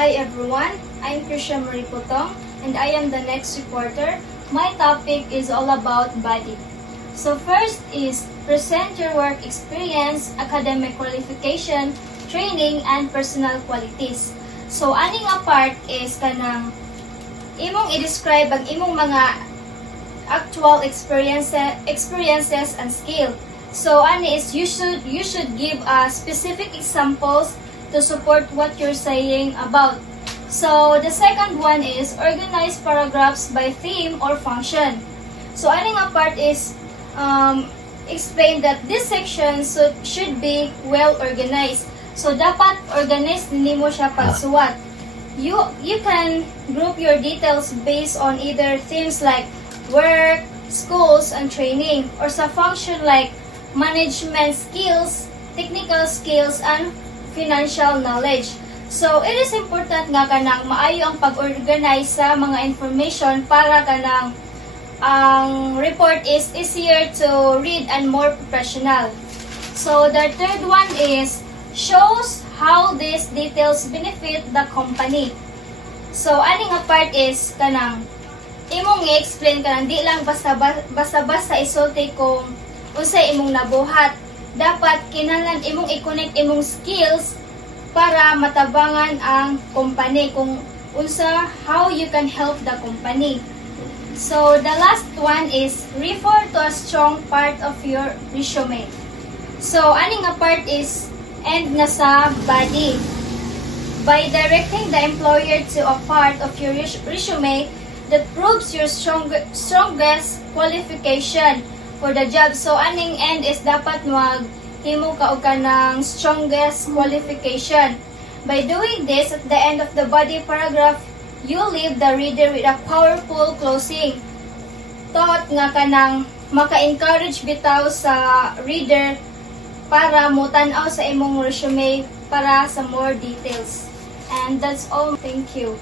Hi everyone, I'm Krisha Marie Putong and I am the next reporter. My topic is all about body. So first is present your work experience, academic qualification, training, and personal qualities. So aning nga part is kanang imong i-describe ang imong mga actual experiences and skill. So ani is you should give specific examples to support what you're saying about. So the second one is organize paragraphs by theme or function. So aning nga part is explain that this section should be well organized. So dapat organized nimo siya pagsuwat. You can group your details based on either themes like work, schools, and training, or sa function like management skills, technical skills, and financial knowledge. So it is important nga kanang maayo ang pag-organize sa mga information para kanang ang report is easier to read and more professional. So the third one is shows how these details benefit the company. So ani nga part is kanang imong i-explain kanang di lang basta isulti kung unsay imong nabuhat. Dapat kinahanglan imong i-connect imong skills para matabangan ang company kung unsa how you can help the company. So the last one is refer to a strong part of your resume. So ani nga part is end na sa body. By directing the employer to a part of your resume that proves your strongest qualification for the job. So aning end is dapat maghimo ka og kanang strongest qualification. By doing this, at the end of the body paragraph, you leave the reader with a powerful closing thought nga kanang maka-encourage bitaw sa reader para mo tan-aw sa imong resume para sa more details. And that's all. Thank you.